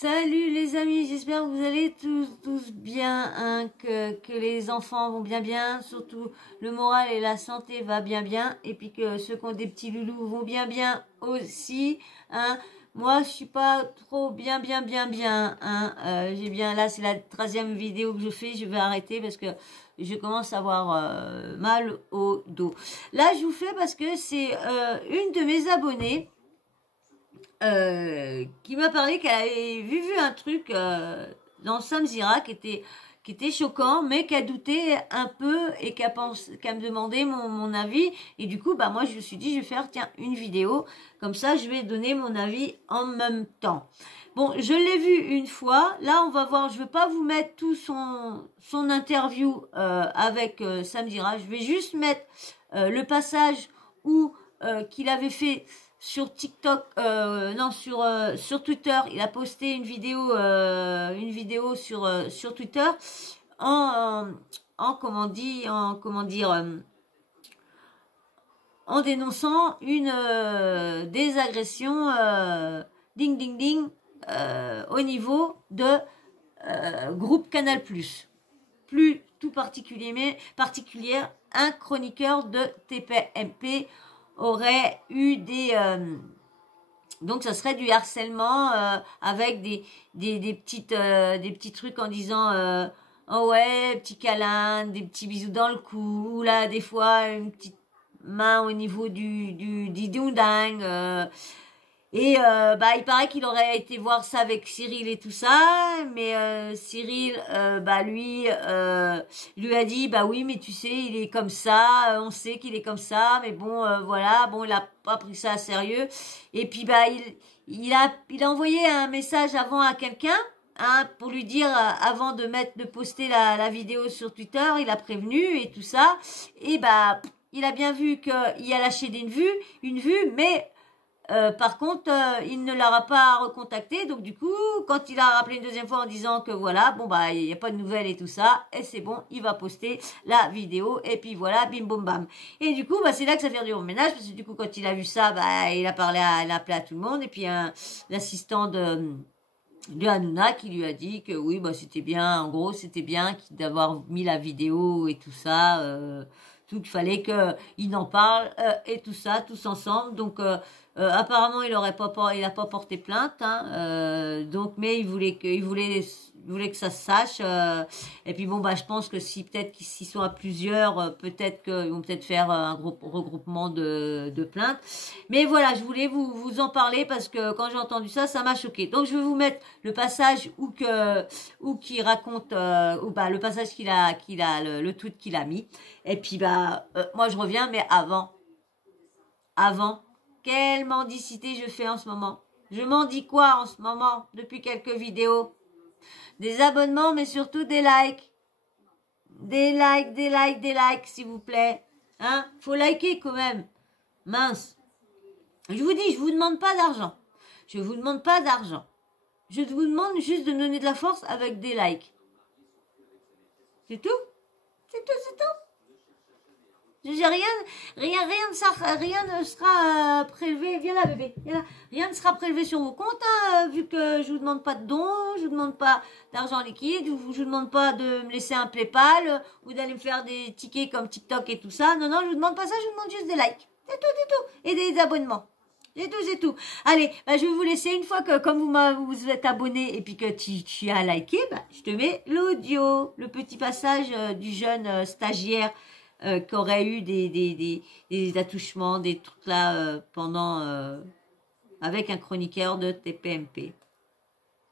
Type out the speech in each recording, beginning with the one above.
Salut les amis, j'espère que vous allez tous bien, hein, que les enfants vont bien, surtout le moral et la santé va bien, et puis que ceux qui ont des petits loulous vont bien aussi, hein. Moi, je suis pas trop bien, hein. J'ai bien, là, c'est la 13e vidéo que je fais, je vais arrêter parce que je commence à avoir mal au dos. Là, je vous fais parce que c'est une de mes abonnées qui m'a parlé qu'elle avait vu un truc dans Samzira qui était choquant, mais qui a douté un peu et qui a me demandé mon avis. Et du coup, bah moi, je me suis dit, je vais faire, tiens, une vidéo. Comme ça, je vais donner mon avis en même temps. Bon, je l'ai vu une fois. Là, on va voir. Je veux pas vous mettre tout son interview avec Samzira. Je vais juste mettre le passage où qu'il avait fait sur TikTok, non sur Twitter, il a posté une vidéo sur Twitter en comment dire en dénonçant une des agressions ding ding ding au niveau de groupe Canal+. Plus tout particulière, un chroniqueur de TPMP aurait eu donc ça serait du harcèlement avec des petits trucs en disant oh ouais, petit câlin, des petits bisous dans le cou, là des fois une petite main au niveau du ding-dang, et bah il paraît qu'il aurait été voir ça avec Cyril et tout ça, mais Cyril bah lui a dit bah oui mais tu sais il est comme ça, on sait qu'il est comme ça, mais bon voilà, bon il a pas pris ça à sérieux, et puis bah il a envoyé un message avant à quelqu'un, hein, pour lui dire avant de poster la vidéo sur Twitter, il a prévenu et tout ça, et bah il a bien vu qu'il a lâché une vue, mais par contre, il ne l'aura pas recontacté, donc du coup, quand il a rappelé une deuxième fois en disant que voilà, bon bah il n'y a pas de nouvelles et tout ça, et c'est bon, il va poster la vidéo, et puis voilà, bim boum bam. Et du coup, bah c'est là que ça fait du ménage, parce que du coup, quand il a vu ça, bah il a appelé à tout le monde, et puis l'assistant de Hanouna qui lui a dit que oui, bah c'était bien, en gros, c'était bien d'avoir mis la vidéo et tout ça, tout qu'il fallait qu'il en parle et tout ça, tous ensemble. Donc apparemment, il a pas porté plainte, hein, donc mais il voulait que ça se sache. Et puis bon, bah je pense que si peut-être s'ils sont à plusieurs, peut-être qu'ils vont peut-être faire un regroupement de plaintes. Mais voilà, je voulais vous en parler parce que quand j'ai entendu ça, ça m'a choqué. Donc je vais vous mettre le passage où qu'il raconte, ou bah le passage le tweet qu'il a mis. Et puis bah moi je reviens, mais avant, quelle mendicité je fais en ce moment. Je m'en dis quoi en ce moment depuis quelques vidéos? Des abonnements, mais surtout des likes. Des likes, s'il vous plaît. Hein? Faut liker quand même. Mince. Je vous dis, je vous demande pas d'argent. Je vous demande pas d'argent. Je vous demande juste de me donner de la force avec des likes. C'est tout? C'est tout. Rien ne sera prélevé. Viens là, bébé. Viens là. Rien ne sera prélevé sur vos comptes, hein, vu que je vous demande pas de dons, je vous demande pas d'argent liquide, je vous demande pas de me laisser un PayPal ou d'aller me faire des tickets comme TikTok et tout ça. Non, je vous demande pas ça, je vous demande juste des likes. C'est tout. Et des abonnements. C'est tout. Allez, bah, je vais vous laisser une fois que, comme vous êtes abonné et puis que tu as liké, bah, je te mets l'audio, le petit passage du jeune stagiaire qui aurait eu des attouchements, des trucs là pendant avec un chroniqueur de TPMP.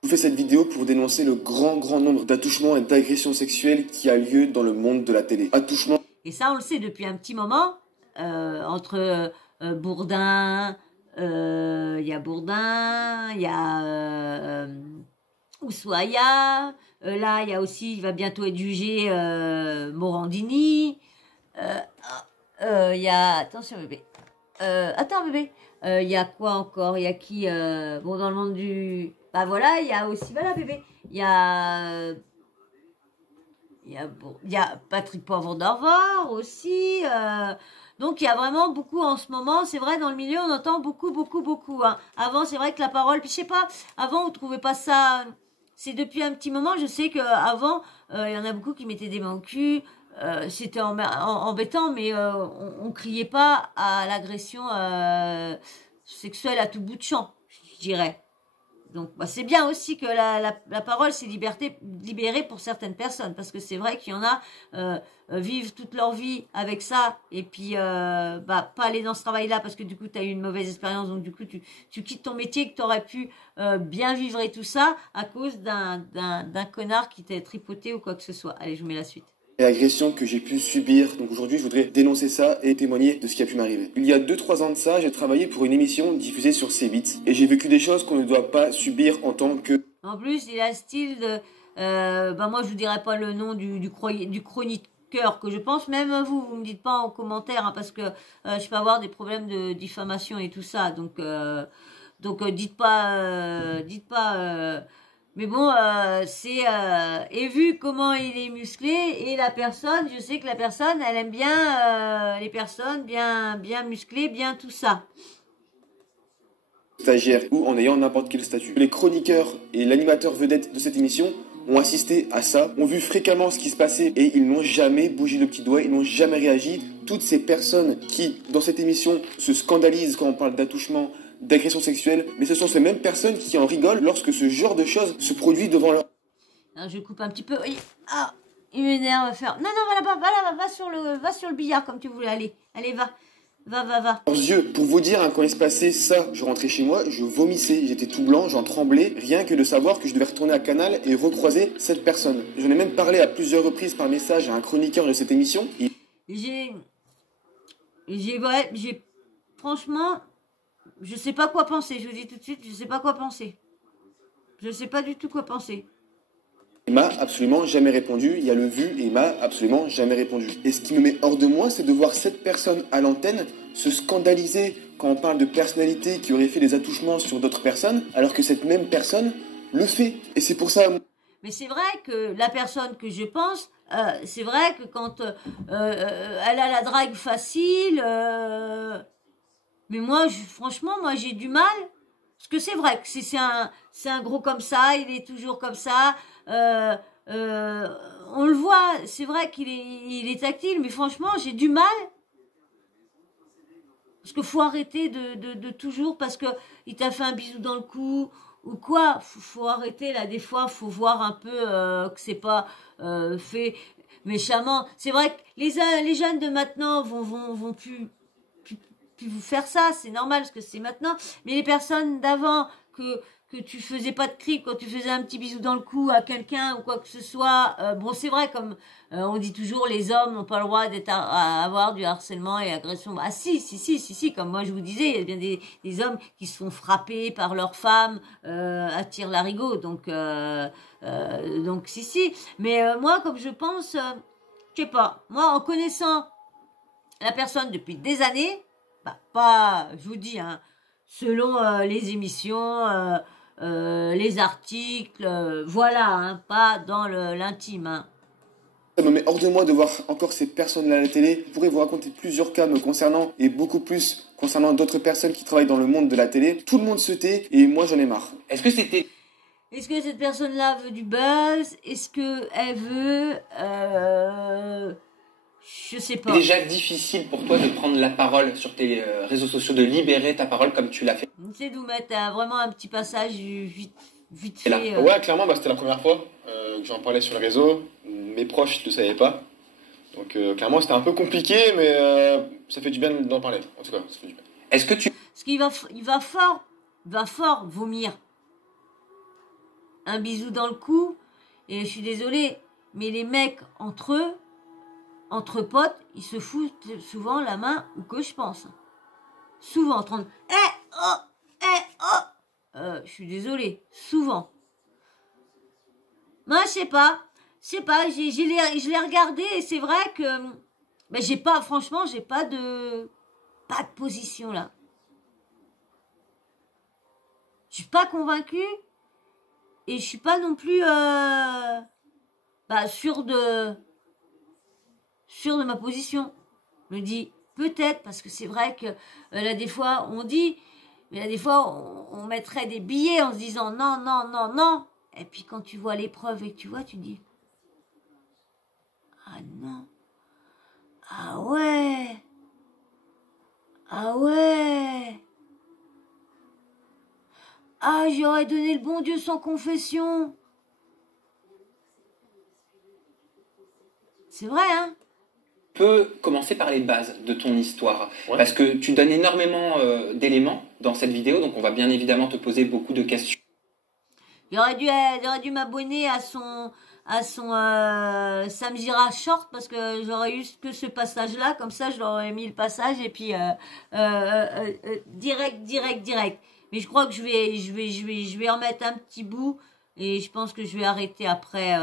Je vous fais cette vidéo pour dénoncer le grand nombre d'attouchements et d'agressions sexuelles qui a lieu dans le monde de la télé. Attouchements. Et ça, on le sait depuis un petit moment, entre Bourdin, il y a Bourdin, il y a Oussoaya, là, il y a aussi, il va bientôt être jugé Morandini, il y a, attention bébé, attends bébé, il y a quoi encore, il y a qui, bon, dans le monde du, bah voilà, il y a aussi, voilà bébé, il y a Patrick Poivre d'Arvor aussi, Donc il y a vraiment beaucoup en ce moment, c'est vrai, dans le milieu, on entend beaucoup, beaucoup, beaucoup. Hein. Avant, c'est vrai que la parole, puis je sais pas, avant, vous trouvez pas ça... C'est depuis un petit moment, je sais qu'avant, il y en a beaucoup qui mettaient des mains au cul, c'était embêtant, mais on criait pas à l'agression sexuelle à tout bout de champ, je dirais. Donc, bah, c'est bien aussi que la parole s'est libérée pour certaines personnes, parce que c'est vrai qu'il y en a vivent toute leur vie avec ça, et puis bah, pas aller dans ce travail-là, parce que du coup, tu as eu une mauvaise expérience, donc du coup, tu quittes ton métier, que tu aurais pu bien vivre et tout ça, à cause d'un connard qui t'a tripoté ou quoi que ce soit. Allez, je vous mets la suite. Et l'agression que j'ai pu subir. Donc aujourd'hui, je voudrais dénoncer ça et témoigner de ce qui a pu m'arriver. Il y a 2-3 ans de ça, j'ai travaillé pour une émission diffusée sur C8 et j'ai vécu des choses qu'on ne doit pas subir en tant que... En plus, il a le style de... bah moi, je vous dirai pas le nom du chroniqueur que je pense. Même vous me dites pas en commentaire, hein, parce que je peux avoir des problèmes de diffamation et tout ça. Donc dites pas... mais bon, et vu comment il est musclé, et la personne, je sais que la personne, elle aime bien les personnes bien musclées, bien tout ça. Stagiaire ou en ayant n'importe quel statut. Les chroniqueurs et l'animateur vedette de cette émission ont assisté à ça, ont vu fréquemment ce qui se passait et ils n'ont jamais bougé le petit doigt, ils n'ont jamais réagi. Toutes ces personnes qui, dans cette émission, se scandalisent quand on parle d'attouchement, d'agression sexuelle, mais ce sont ces mêmes personnes qui en rigolent lorsque ce genre de choses se produit devant leur... Alors, je coupe un petit peu. Ah, il m'énerve à faire. Non, va là-bas, va sur le billard comme tu voulais. Allez, va. Va. Leurs yeux, pour vous dire, hein, quand il se passait ça, je rentrais chez moi, je vomissais, j'étais tout blanc, j'en tremblais, rien que de savoir que je devais retourner à Canal et recroiser cette personne. J'en ai même parlé à plusieurs reprises par message à un chroniqueur de cette émission. Franchement, je sais pas quoi penser, je vous dis tout de suite, je sais pas quoi penser. Je sais pas du tout quoi penser. Il m'a absolument jamais répondu, il y a le vu et il m'a absolument jamais répondu. Et ce qui me met hors de moi, c'est de voir cette personne à l'antenne se scandaliser quand on parle de personnalité qui aurait fait des attouchements sur d'autres personnes, alors que cette même personne le fait. Et c'est pour ça... Mais c'est vrai que la personne que je pense, c'est vrai que quand elle a la drague facile, mais moi, franchement, j'ai du mal. Parce que c'est vrai que c'est un gros comme ça, il est toujours comme ça. On le voit, c'est vrai il est tactile, mais franchement, j'ai du mal. Parce qu'il faut arrêter de toujours, parce que il t'a fait un bisou dans le cou, ou quoi. Faut arrêter, là, des fois, faut voir un peu que c'est pas fait méchamment. C'est vrai que les jeunes de maintenant vont plus vous faire ça, c'est normal parce que c'est maintenant. Mais les personnes d'avant que tu faisais pas de cri quand tu faisais un petit bisou dans le cou à quelqu'un ou quoi que ce soit, bon c'est vrai comme on dit toujours les hommes n'ont pas le droit à avoir du harcèlement et agression. Ah si, comme moi je vous disais, il y a bien des hommes qui se font frapper par leurs femmes à tire-larigot, donc si. Mais moi comme je pense, je sais pas, moi en connaissant la personne depuis des années, bah, pas, je vous dis, hein, selon les émissions, les articles, voilà, hein, pas dans l'intime. Hein. Ça me met hors de moi de voir encore ces personnes-là à la télé. Je pourrais vous raconter plusieurs cas me concernant et beaucoup plus concernant d'autres personnes qui travaillent dans le monde de la télé. Tout le monde se tait et moi j'en ai marre. Est-ce que cette personne-là veut du buzz? Est-ce qu'elle veut... je sais pas. C'est déjà difficile pour toi de prendre la parole sur tes réseaux sociaux, de libérer ta parole comme tu l'as fait. C'est de vous mettre vraiment un petit passage vite fait. Ouais, clairement, c'était la première fois que j'en parlais sur le réseau. Mes proches ne le savaient pas. Donc clairement, c'était un peu compliqué, mais ça fait du bien d'en parler. En tout cas, ça fait du bien. Est-ce que tu... Parce qu'il va fort vomir. Un bisou dans le cou. Et je suis désolée, mais les mecs entre potes, ils se foutent souvent la main ou que je pense. Souvent en train de... je suis désolée. Souvent. Moi, je sais pas, je l'ai regardé et c'est vrai que... Mais franchement, j'ai pas de position là. Je suis pas convaincue et je suis pas non plus sûre de ma position. Je me dis, Peut-être, parce que c'est vrai que là, des fois, on dit, mais là, des fois, on mettrait des billets en se disant non, non, non, non. Et puis quand tu vois l'épreuve et que tu vois, tu dis ah non, ah ouais, ah ouais, ah j'aurais donné le bon Dieu sans confession. C'est vrai, hein? Peut commencer par les bases de ton histoire. Ouais. Parce que tu donnes énormément d'éléments dans cette vidéo, donc on va bien évidemment te poser beaucoup de questions. J'aurais dû m'abonner à son Samgira Short parce que j'aurais eu que ce passage-là, comme ça je leur aurais mis le passage et puis direct. Mais je crois que je vais en mettre un petit bout et je pense que je vais arrêter après.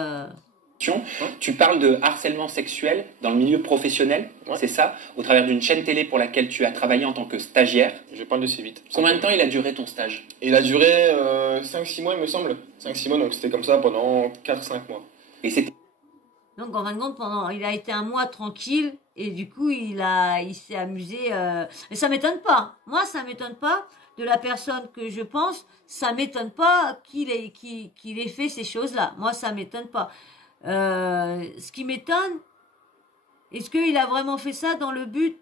Tu parles de harcèlement sexuel dans le milieu professionnel, Ouais. c'est ça, au travers d'une chaîne télé pour laquelle tu as travaillé en tant que stagiaire. Je parle de C8. Combien de temps il a duré ton stage? Et il a duré 5-6 mois, il me semble. 5-6 mois, donc c'était comme ça pendant 4-5 mois. Et c'était Donc en fin de compte, il a été un mois tranquille et du coup il s'est amusé. Et ça m'étonne pas. Moi, ça m'étonne pas de la personne que je pense. Ça m'étonne pas qu'il ait fait ces choses-là. Moi, ça m'étonne pas. Ce qui m'étonne, est-ce qu'il a vraiment fait ça dans le but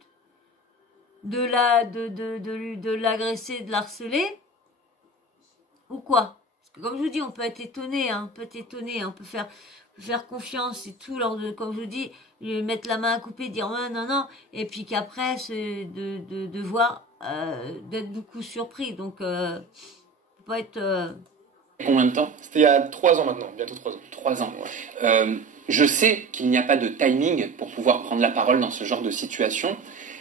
de l'agresser, de l'harceler ou quoi? Parce que comme je vous dis, on peut être étonné, hein, on peut faire confiance et tout lors de, comme je vous dis, lui mettre la main à couper, dire ouais, non, non, et puis qu'après, de voir, d'être beaucoup surpris. Donc, faut pas être... combien de temps? C'était il y a 3 ans maintenant, bientôt 3 ans. 3 ans. Ouais. Je sais qu'il n'y a pas de timing pour pouvoir prendre la parole dans ce genre de situation,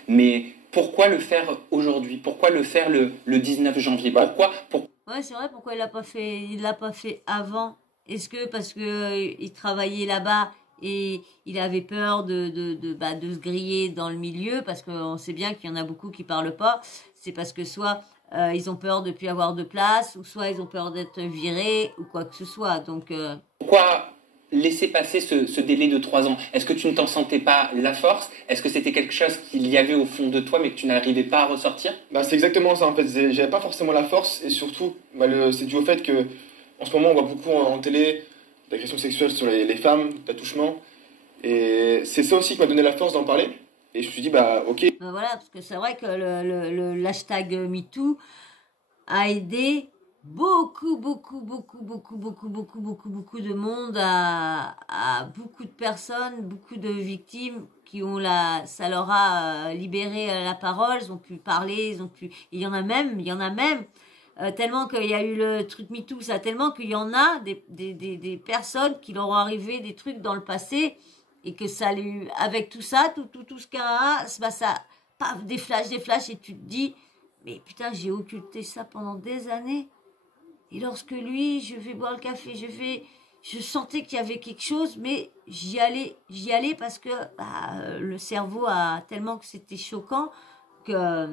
mais pourquoi le faire aujourd'hui? Pourquoi le faire le 19 janvier? Pourquoi Ouais, c'est vrai, pourquoi il l'a pas fait avant? Est-ce que parce que il travaillait là-bas et il avait peur de se griller dans le milieu, parce qu'on sait bien qu'il y en a beaucoup qui parlent pas, c'est parce que soit ils ont peur de plus avoir de place, ou soit ils ont peur d'être virés, ou quoi que ce soit. Donc, pourquoi laisser passer ce délai de 3 ans? Est-ce que tu ne t'en sentais pas la force? Est-ce que c'était quelque chose qu'il y avait au fond de toi, mais que tu n'arrivais pas à ressortir? Bah, c'est exactement ça en fait. J'avais pas forcément la force et surtout, c'est dû au fait que en ce moment on voit beaucoup en télé d'agressions sexuelles sur les femmes, d'attouchements. Et c'est ça aussi qui m'a donné la force d'en parler. Et je me suis dit, bah ok. voilà, parce que c'est vrai que l'hashtag MeToo a aidé beaucoup de monde, à beaucoup de personnes, beaucoup de victimes qui ont ça leur a libéré la parole, ils ont pu parler, il y en a même, tellement qu'il y a eu le truc MeToo, ça, tellement qu'il y en a des personnes qui leur ont arrivé des trucs dans le passé et que ça avec tout ça, tout ce qu'il y a, bah ça, paf, des flashs, et tu te dis, mais putain, j'ai occulté ça pendant des années. Et lorsque lui, je vais boire le café, je sentais qu'il y avait quelque chose, mais j'y allais parce que le cerveau a tellement que c'était choquant que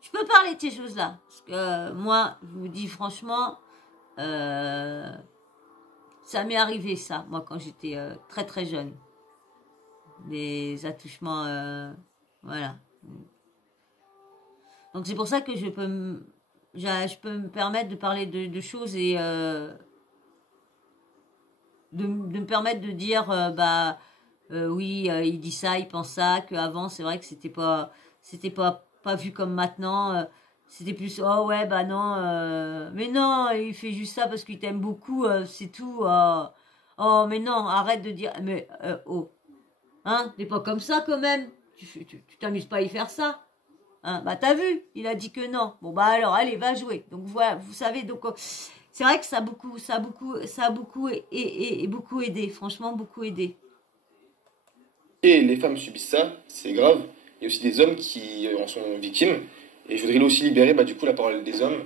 je peux parler de ces choses-là. Parce que moi, je vous dis franchement, ça m'est arrivé ça, moi, quand j'étais très très jeune. Des attouchements, voilà. Donc c'est pour ça que je peux me permettre de parler de choses et de me permettre de dire oui, il dit ça, il pense ça, qu'avant c'est vrai que c'était pas vu comme maintenant, c'était plus oh ouais bah non, mais non, il fait juste ça parce qu'il t'aime beaucoup, c'est tout, oh mais non, arrête de dire, mais oh, hein, t'es pas comme ça quand même, tu t'amuses pas à y faire ça. Hein, bah t'as vu, il a dit que non. Bon bah alors allez, va jouer. Donc voilà, vous savez, donc c'est vrai que ça a beaucoup aidé, franchement beaucoup aidé. Et les femmes subissent ça, c'est grave. Il y a aussi des hommes qui en sont victimes. Et je voudrais aussi libérer du coup la parole des hommes.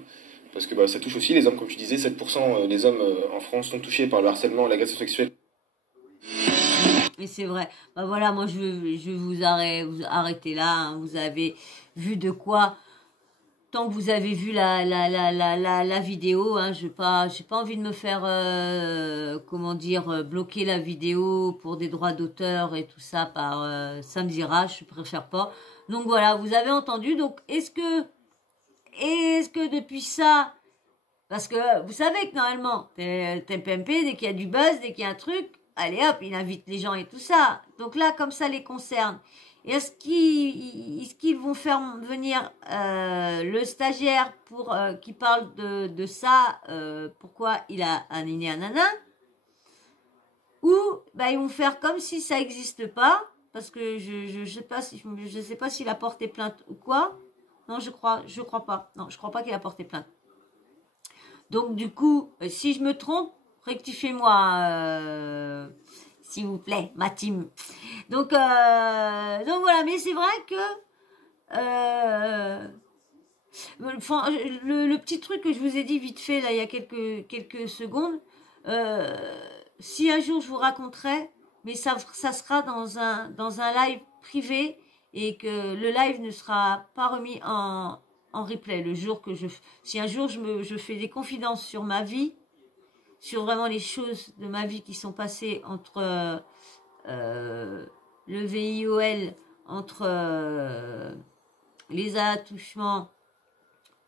Parce que ça touche aussi les hommes, comme tu disais, 7% des hommes en France sont touchés par le harcèlement et l'agression sexuelle. Et c'est vrai. Bah voilà, moi je vais vous arrêter là. Hein. Vous avez vu de quoi tant que vous avez vu la vidéo, hein, j'ai pas envie de me faire, comment dire, bloquer la vidéo pour des droits d'auteur et tout ça par Samedi Rage, je préfère pas. Donc voilà, vous avez entendu. Donc est-ce que depuis ça, parce que vous savez que normalement, TPMP, dès qu'il y a du buzz, dès qu'il y a un truc, allez hop, il invite les gens et tout ça. Donc là, comme ça les concerne. Et est-ce qu'ils vont faire venir le stagiaire pour qui parle de ça, pourquoi il a un iné, un nana, ou bah, ils vont faire comme si ça n'existe pas, parce que je sais pas s'il a porté plainte ou quoi. Non, je crois pas. Non, je crois pas qu'il a porté plainte. Donc du coup, si je me trompe, rectifiez-moi. S'il vous plaît, ma team. Donc voilà, mais c'est vrai que le petit truc que je vous ai dit vite fait là il y a quelques secondes, si un jour je vous raconterai, mais ça sera dans un live privé et que le live ne sera pas remis en replay le jour que si un jour je fais des confidences sur ma vie, sur vraiment les choses de ma vie qui sont passées entre le VIOL, entre les attouchements,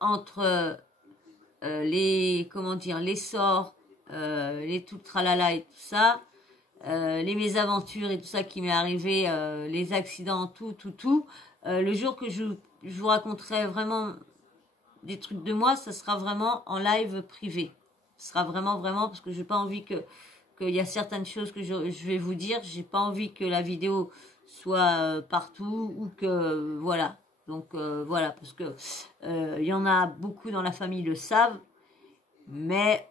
entre les sorts, les tout tralala et tout ça, les mésaventures et tout ça qui m'est arrivé, les accidents, tout. Le jour que je vous raconterai vraiment des trucs de moi, ça sera vraiment en live privé. Ce sera vraiment, parce que j'ai pas envie qu'il y a certaines choses que je vais vous dire, j'ai pas envie que la vidéo soit partout ou que, voilà. Donc, voilà, parce que il y en a beaucoup dans la famille le savent, mais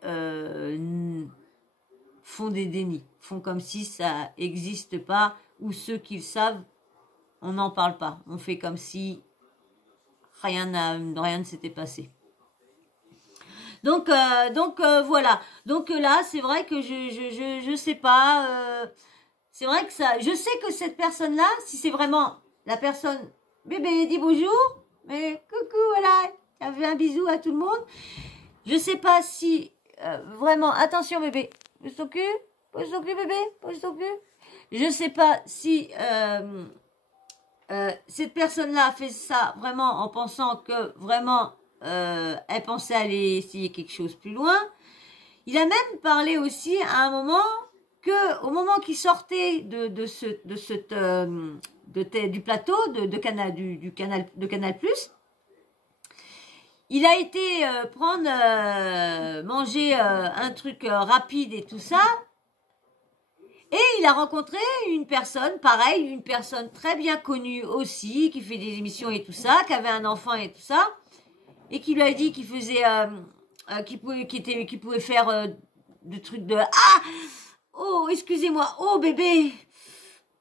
font des dénis, font comme si ça n'existe pas, ou ceux qui le savent, on n'en parle pas. On fait comme si rien ne s'était passé. Donc voilà. Donc là, c'est vrai que je sais pas. C'est vrai que ça. Je sais que cette personne-là, si c'est vraiment la personne, bébé, dis bonjour. Mais coucou, voilà. Tu fait un bisou à tout le monde. Je sais pas si vraiment. Attention, bébé. Pose ton cul, bébé. Pose ton cul. Je sais pas si cette personne-là a fait ça vraiment en pensant que vraiment. Elle pensait aller essayer quelque chose plus loin. Il a même parlé aussi à un moment que, au moment qu'il sortait du plateau de Canal+, il a été manger un truc rapide et tout ça. Et il a rencontré une personne, pareil, une personne très bien connue aussi, qui fait des émissions et tout ça, qui avait un enfant et tout ça. Et qui lui a dit qu'il faisait, qu'il pouvait faire des trucs de oh, excusez-moi, oh bébé,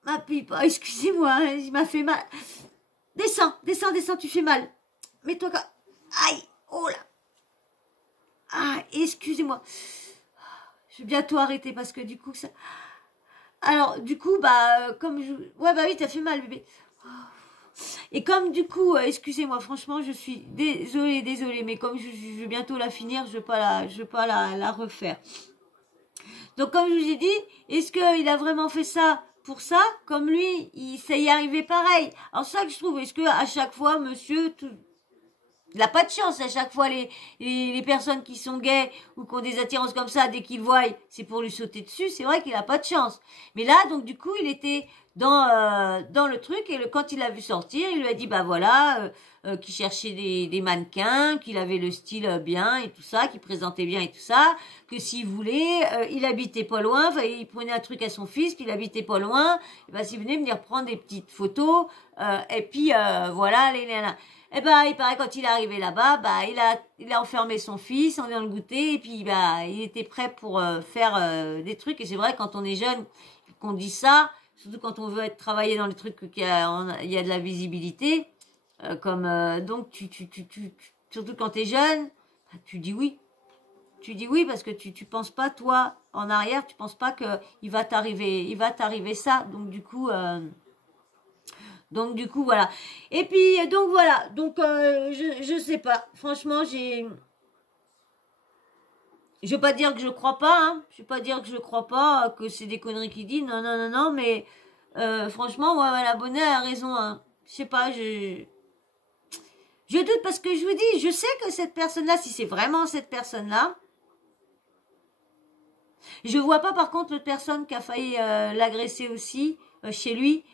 ma pipe, oh, excusez-moi, il m'a fait mal. Descends, tu fais mal. Mets-toi comme, aïe, oh là, excusez-moi. Je vais bientôt arrêter parce que du coup ça. Alors du coup comme je, ouais oui t'as fait mal bébé. Et comme du coup, excusez-moi, franchement, je suis désolée, mais comme je vais bientôt la finir, je vais pas la refaire. Donc comme je vous ai dit, est-ce qu'il a vraiment fait ça pour ça? Comme lui, ça y est arrivé pareil. Alors ça que je trouve, est-ce que à chaque fois, monsieur, il n'a pas de chance à chaque fois les personnes qui sont gays ou qui ont des attirances comme ça, dès qu'ils voient, c'est pour lui sauter dessus, c'est vrai qu'il n'a pas de chance. Mais là, donc du coup, il était dans le truc et quand il l'a vu sortir, il lui a dit voilà, qu'il cherchait des mannequins, qu'il avait le style bien et tout ça, qu'il présentait bien et tout ça, que s'il voulait, il habitait pas loin, il prenait un truc à son fils, qu'il habitait pas loin, et s'il venait venir prendre des petites photos, et puis voilà, il paraît quand il est arrivé là-bas, il a enfermé son fils, on vient le goûter, et puis il était prêt pour faire des trucs. Et c'est vrai quand on est jeune, qu'on dit ça, surtout quand on veut travailler dans les trucs il y a de la visibilité, donc surtout quand t'es jeune, tu dis oui. Tu dis oui parce que tu penses pas toi en arrière, tu penses pas que il va t'arriver ça. Donc du coup Donc du coup voilà. Et puis donc voilà. Donc je sais pas. Franchement je veux pas dire que je crois pas. Hein. Je veux pas dire que je crois pas que c'est des conneries qu'il dit. Non non non non. Mais franchement ouais, l'abonné a raison. Hein. Je sais pas. Je doute parce que je vous dis. Je sais que cette personne-là, si c'est vraiment cette personne-là. Je vois pas par contre l'autre personne qui a failli l'agresser aussi chez lui.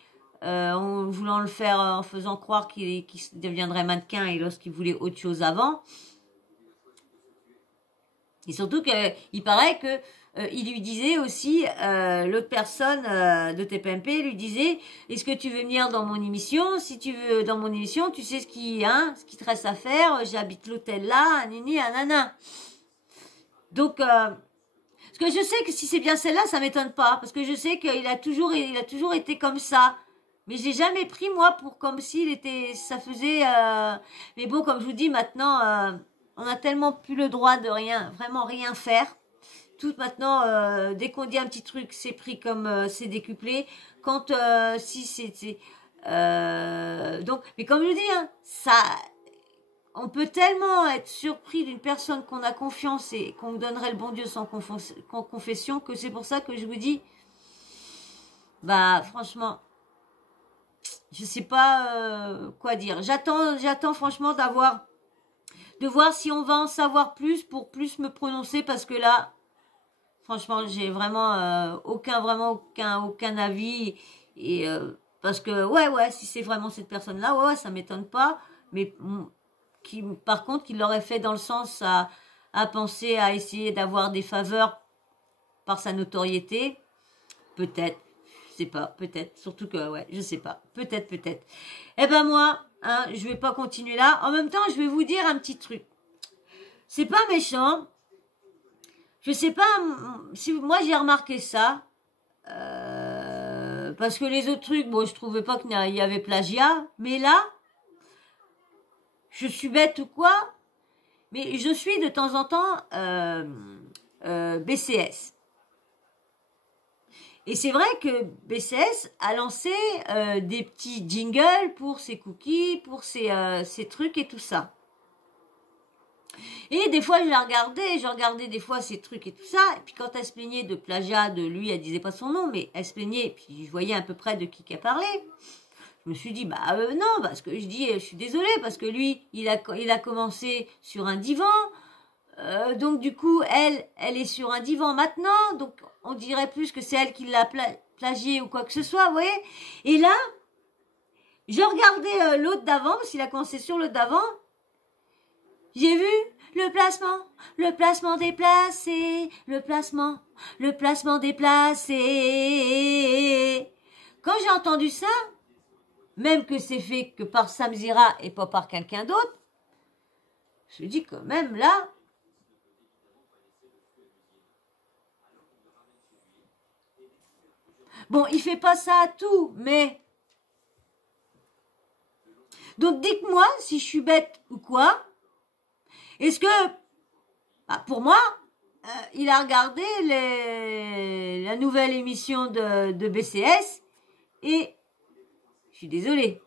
En voulant le faire, en faisant croire qu'il deviendrait mannequin et lorsqu'il voulait autre chose avant. Et surtout qu'il paraît que il lui disait aussi, l'autre personne de TPMP lui disait, est-ce que tu veux venir dans mon émission? Si tu veux dans mon émission, tu sais ce qui te reste à faire. J'habite l'hôtel là, nini, nana. Donc, parce que je sais que si c'est bien celle-là, ça m'étonne pas, parce que je sais qu'il a toujours été comme ça. Mais j'ai jamais pris, moi, pour comme s'il était... Ça faisait... Mais bon, comme je vous dis, maintenant, on a tellement plus le droit de rien, vraiment rien faire. Tout maintenant, dès qu'on dit un petit truc, c'est pris comme... c'est décuplé. Quand... si c'était... donc, mais comme je vous dis, hein, ça... On peut tellement être surpris d'une personne qu'on a confiance et qu'on donnerait le bon Dieu sans confession que c'est pour ça que je vous dis... Bah, franchement... Je sais pas quoi dire. J'attends franchement de voir si on va en savoir plus pour plus me prononcer parce que là, franchement, j'ai vraiment aucun avis et parce que ouais, si c'est vraiment cette personne-là, ouais, ça m'étonne pas, mais par contre, qu'il l'aurait fait dans le sens à penser à essayer d'avoir des faveurs par sa notoriété, peut-être. Je sais pas, peut-être. Surtout que, ouais, je sais pas. Peut-être. Eh ben moi, hein, je vais pas continuer là. En même temps, je vais vous dire un petit truc. C'est pas méchant. Je sais pas si moi j'ai remarqué ça. Parce que les autres trucs, bon, je trouvais pas qu'il y avait plagiat. Mais là, je suis bête ou quoi? Mais je suis de temps en temps BCS. Et c'est vrai que BCS a lancé des petits jingles pour ses cookies, pour ses trucs et tout ça. Et des fois, je regardais des fois ces trucs et tout ça. Et puis quand elle se plaignait de plagiat de lui, elle disait pas son nom, mais elle se plaignait. Et puis je voyais à peu près de qui qu'elle parlait. Je me suis dit, non, parce que je dis, je suis désolée, parce que lui, il a commencé sur un divan. Donc du coup, elle est sur un divan maintenant, donc on dirait plus que c'est elle qui l'a plagié ou quoi que ce soit, vous voyez. Et là, je regardais l'autre d'avant, parce qu'il a commencé sur l'autre d'avant, j'ai vu le placement déplacé, le placement déplacé. Quand j'ai entendu ça, même que c'est fait que par Samzira et pas par quelqu'un d'autre, je me dis quand même là, bon, il fait pas ça à tout, mais... Donc, dites-moi si je suis bête ou quoi. Est-ce que... pour moi, il a regardé la nouvelle émission de BCS et... Je suis désolée.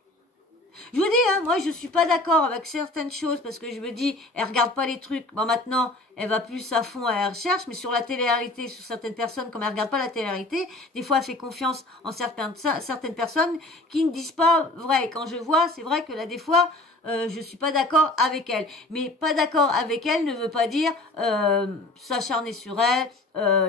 Je vous dis, hein, moi, je suis pas d'accord avec certaines choses parce que je me dis, elle regarde pas les trucs. Bon, maintenant, elle va plus à fond à la recherche, mais sur la télé-réalité, sur certaines personnes, comme elle regarde pas la télé-réalité, des fois, elle fait confiance en certaines personnes qui ne disent pas vrai. Et quand je vois, c'est vrai que là, des fois, je suis pas d'accord avec elle. Mais pas d'accord avec elle ne veut pas dire s'acharner sur elle,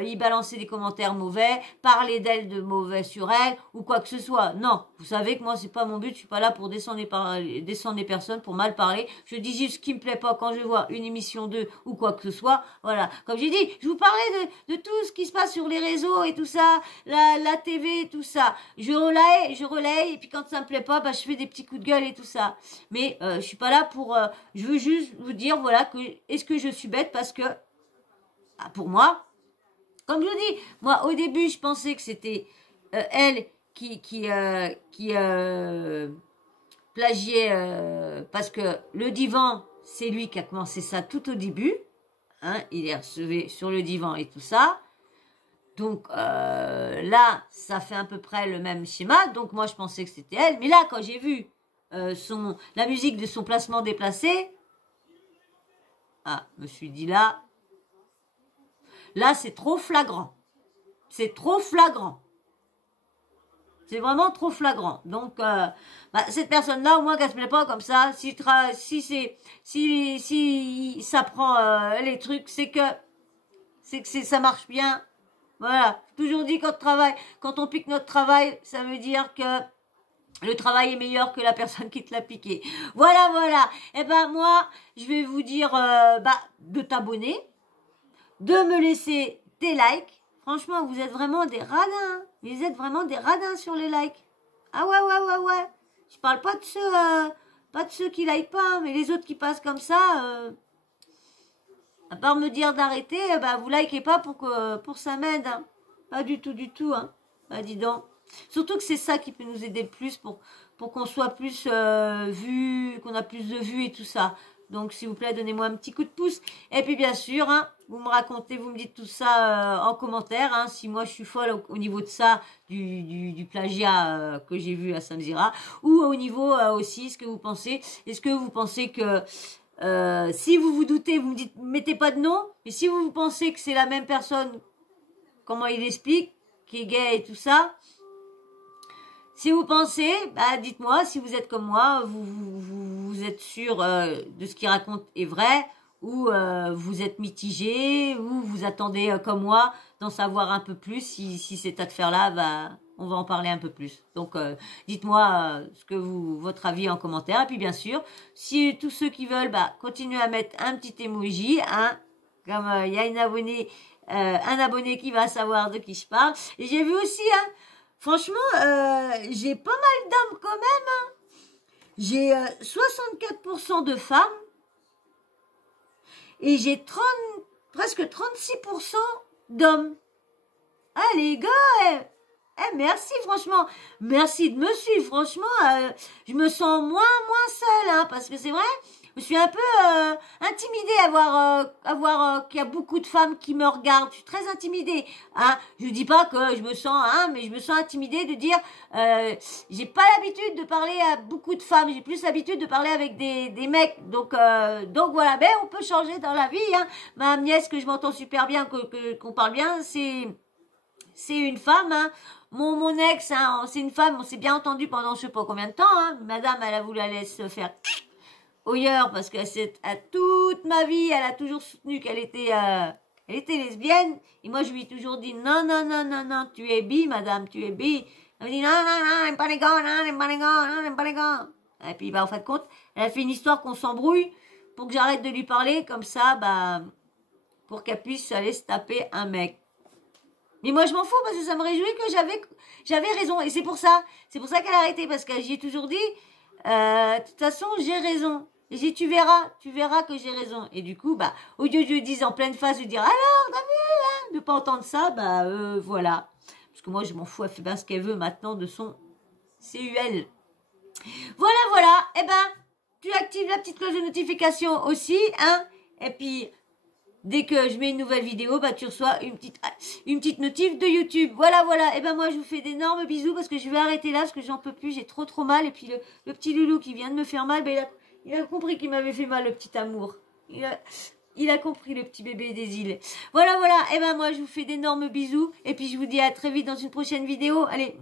y balancer des commentaires mauvais, parler d'elle de mauvais sur elle ou quoi que ce soit. Non, vous savez que moi c'est pas mon but, je suis pas là pour descendre les personnes, pour mal parler. Je dis juste ce qui me plaît pas quand je vois une émission 2 ou quoi que ce soit. Voilà, comme j'ai dit, je vous parlais de tout ce qui se passe sur les réseaux et tout ça, la TV et tout ça. Je relaye et puis quand ça me plaît pas, je fais des petits coups de gueule et tout ça. Mais je suis pas là pour... je veux juste vous dire, voilà, que est-ce que je suis bête parce que, pour moi, comme je vous dis, moi, au début, je pensais que c'était elle qui plagiait, parce que le divan, c'est lui qui a commencé ça tout au début. Hein, il est recevé sur le divan et tout ça. Donc là, ça fait à peu près le même schéma. Donc moi, je pensais que c'était elle. Mais là, quand j'ai vu la musique de son placement déplacé, je me suis dit là, c'est trop flagrant. C'est trop flagrant. C'est vraiment trop flagrant. Donc, cette personne-là, au moins qu'elle se plaît pas comme ça, si ça prend les trucs, c'est que ça marche bien. Voilà. Toujours dit quand on pique notre travail, ça veut dire que le travail est meilleur que la personne qui te l'a piqué. Voilà, voilà. Eh ben, moi, je vais vous dire, de t'abonner, de me laisser tes likes. Franchement, vous êtes vraiment des radins. Vous êtes vraiment des radins sur les likes. Ah ouais. Je parle pas de ceux qui likent pas, mais les autres qui passent comme ça, à part me dire d'arrêter, vous likez pas pour ça m'aide. Hein. Pas du tout, hein. Bah, dis donc. Surtout que c'est ça qui peut nous aider le plus pour qu'on soit plus vu, qu'on a plus de vues et tout ça. Donc, s'il vous plaît, donnez-moi un petit coup de pouce. Et puis, bien sûr, hein, vous me racontez, vous me dites tout ça en commentaire. Hein, si moi, je suis folle au niveau de ça, du plagiat que j'ai vu à Samzira. Ou au niveau aussi, ce que vous pensez. Est-ce que vous pensez que... si vous vous doutez, vous me dites, mettez pas de nom. Et si vous pensez que c'est la même personne, comment il explique, qui est gay et tout ça... Si vous pensez, dites-moi, si vous êtes comme moi, vous êtes sûr de ce qu'il raconte est vrai, ou vous êtes mitigé, ou vous attendez comme moi d'en savoir un peu plus. Si cette affaire-là, on va en parler un peu plus. Donc, dites-moi votre avis en commentaire. Et puis, bien sûr, si tous ceux qui veulent, continuez à mettre un petit emoji, hein, comme il y a un abonné qui va savoir de qui je parle. Et j'ai vu aussi, hein, franchement, j'ai pas mal d'hommes quand même. Hein. J'ai 64% de femmes et j'ai presque 36% d'hommes. Ah les gars, merci franchement. Merci de me suivre. Franchement, je me sens moins seule. Hein, parce que c'est vrai, je suis un peu intimidée à voir qu'il y a beaucoup de femmes qui me regardent. Je suis très intimidée. Hein. Je dis pas que je me sens, mais je me sens intimidée de dire, j'ai pas l'habitude de parler à beaucoup de femmes. J'ai plus l'habitude de parler avec des mecs. Donc voilà, on peut changer dans la vie. Hein. Ma nièce, que je m'entends super bien, qu'on parle bien, c'est une femme. Hein. Mon ex, hein, c'est une femme. On s'est bien entendu pendant je sais pas combien de temps. Hein. Madame, elle a voulu la laisser faire ailleurs parce que à toute ma vie, elle a toujours soutenu qu'elle était lesbienne. Et moi, je lui ai toujours dit non, tu es bi, madame, tu es bi. Elle me dit non, n'aime pas les gars, n'aime pas les gars, n'aime pas les gars. Et puis, en fin de compte, elle a fait une histoire qu'on s'embrouille pour que j'arrête de lui parler comme ça, pour qu'elle puisse aller se taper un mec. Mais moi, je m'en fous parce que ça me réjouit que j'avais raison. Et c'est pour ça qu'elle a arrêté parce que j'y ai toujours dit, de toute façon, j'ai raison. Et j'ai dit, tu verras que j'ai raison. Et du coup, au lieu de je dise en pleine face, de dire, alors, t'as vu, hein, de pas entendre ça, voilà. Parce que moi, je m'en fous, elle fait bien ce qu'elle veut maintenant de son CUL. Voilà. Tu actives la petite cloche de notification aussi, hein. Et puis, dès que je mets une nouvelle vidéo, tu reçois une petite notif de YouTube. Voilà. Moi, je vous fais d'énormes bisous parce que je vais arrêter là parce que j'en peux plus. J'ai trop mal. Et puis, le petit loulou qui vient de me faire mal, il a compris qu'il m'avait fait mal, le petit amour. Il a compris, le petit bébé des îles. Voilà. Moi, je vous fais d'énormes bisous. Et puis, je vous dis à très vite dans une prochaine vidéo. Allez,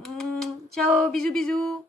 ciao, bisous.